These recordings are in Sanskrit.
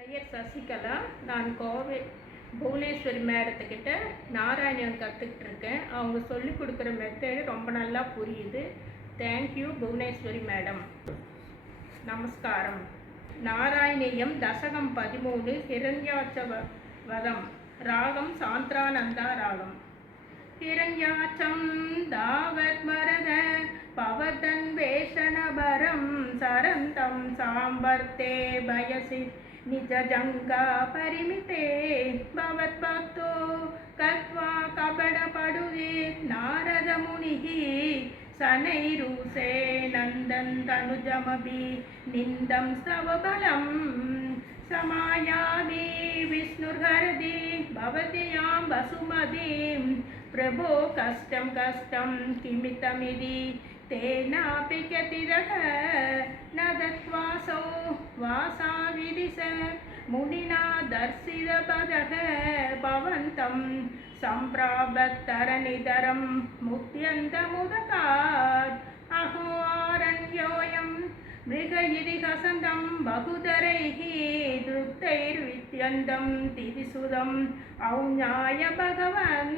பெயர் சசிகலா. நான் கோவை புவனேஸ்வரி மேடத்துக்கிட்ட நாராயணன் கற்றுக்கிட்டு இருக்கேன். அவங்க சொல்லிக் கொடுக்குற மெத்தடு ரொம்ப நல்லா புரியுது. Thank you Bhuvaneswari madam. நமஸ்காரம். நாராயணியம் தசகம் 13 ஹிரண்யாட்ச வதம். ராகம் சாந்திரானந்தா ராகம். ஹிரண்யாட்சம் தாவத் மரத பவதன்வேஷணபரம் சரந்தம் சாம்பர்த்தே பயசி நிஜஜங்கா பரிமிதே பவத்பக்தோ கத்வா கபடபடுதே நாரத முனிஹி சனைரூசே நந்தன் தனுஜமபி நிந்தம் சவபலம் சமாயாமி விஷ்ணுர்ஹரதி பவதியாம் வசுமதீம் பிரபோ கஷ்டம் கஷ்டம் கிமிதமிதி तेनापि गतिरः न दत्वासौ वासाविदिश मुनिना दर्शितपदः भवन्तं सम्प्राप्तरनिधरं मुक्त्यन्तमुदकात् अहो आरण्योऽयं मृग इति हसन्तं बहुधरैः दृप्तैर्विद्यन्तं तिरिसुदम् औज्ञाय भगवन्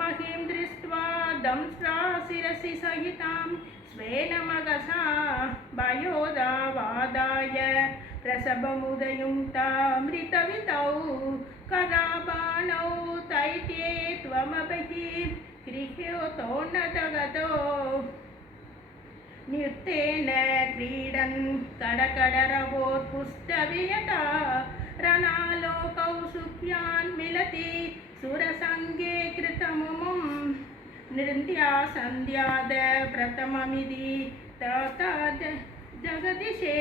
महीं दृष्ट्वा दंष्ट्राशिरसि सहितां स्वेन मगसा भयोदावादाय प्रसभमुदयुक्तामृतवितौ कदा बाणौ दैत्ये त्वमभिः गृह्योतोन्नतगतो नित्येन क्रीडन् कडकडरवोत्पुष्टवियता रणालोकौ सुख्यान् मिलति सुरसङ्गे कृतमुमुं नृत्या सन्ध्याद प्रथममिति तथा जगदिशे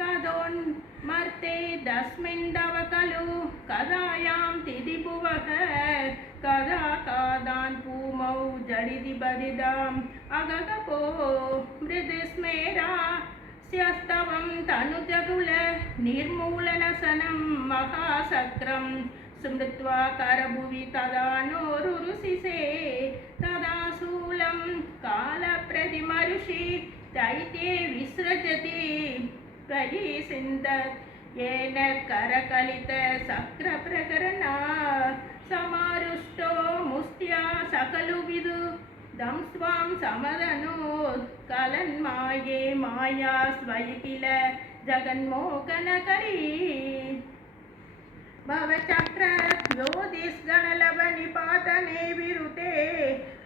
कदोन्मर्ते तस्मिन्दव खलु कदायां तिदिभुवः कदा कादान् भूमौ जडिति बदिदाम् अगगपो मृदुस्मेरा स्तवं तनुजकुल निर्मूलनसनं महासक्रं स्मृत्वा करभुवि तदा नोरुरुसिसे तदा शूलं कालप्रतिमरुषि दैत्ये विसृजति प्रयिसिन्दत् येन करकलित सक्र समारुष्टो मुष्ट्या सकलु विदु दंस्वां समदनोत् कलन्माये माया स्वयं किल जगन्मोहनकरी भवचक्र योदिस्गणलवनिपातने विरुते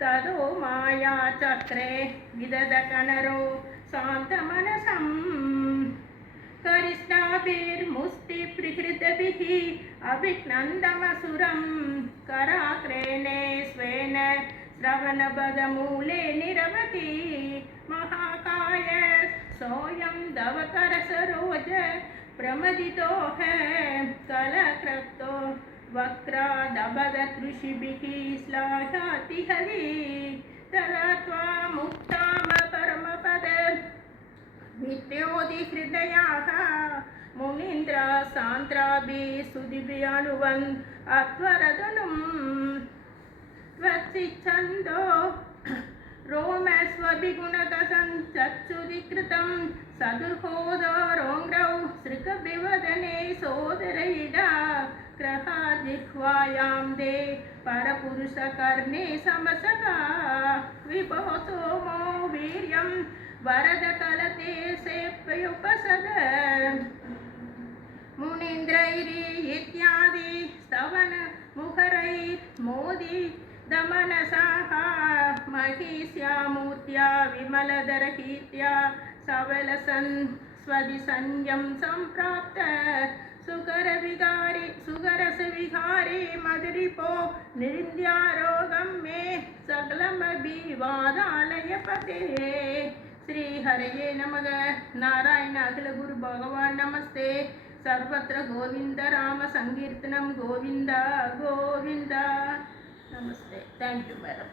तदो माया चक्रे विदधकनरो शान्तमनसम् करिष्ठाभिर्मुष्टिप्रहृतभिः अभिनन्दमसुरं कराग्रेणे स्वेन श्रवणपदमूले निरवति महाकाय सोऽयं दवकरसरोज प्रमदितोः कलक्रक्तो वक्रादबदतृषिभिः श्लाघाति हरि तदा त्वामुक्ताम परमपद विद्योदिहृदयाः मुनीन्द्रा सान्द्राभिः सुधिभिः अत्वरदनुम् त्वच्चिच्छन्दो रोमस्वभिगुणकसञ्चक्षुधिकृतं सदुर्होदरोङ्ग्रौ सृगभिवदने सोदरैडा ग्रहाजिह्वायां दे परपुरुषकर्णे समसका विभो सोमो वीर्यं वरदकलते सेप्युपसद मुनीन्द्रैरि इत्यादि स्तवन मुखरैर्मोदि दमनसाः महिष्यामूर्त्या विमलधरकीर्त्या सवलसन् स्वदिसंयं सम्प्राप्त सुगरसविहारी मधुरिपो निन्द्यारोगं मे सकलमभिवादालयपते श्री हरये नमः। नारायण अखिल गुरु भगवान नमस्ते। सर्वत्र गोविंद राम संकीर्तनम गोविंद गोविंद। नमस्ते. Thank you madam.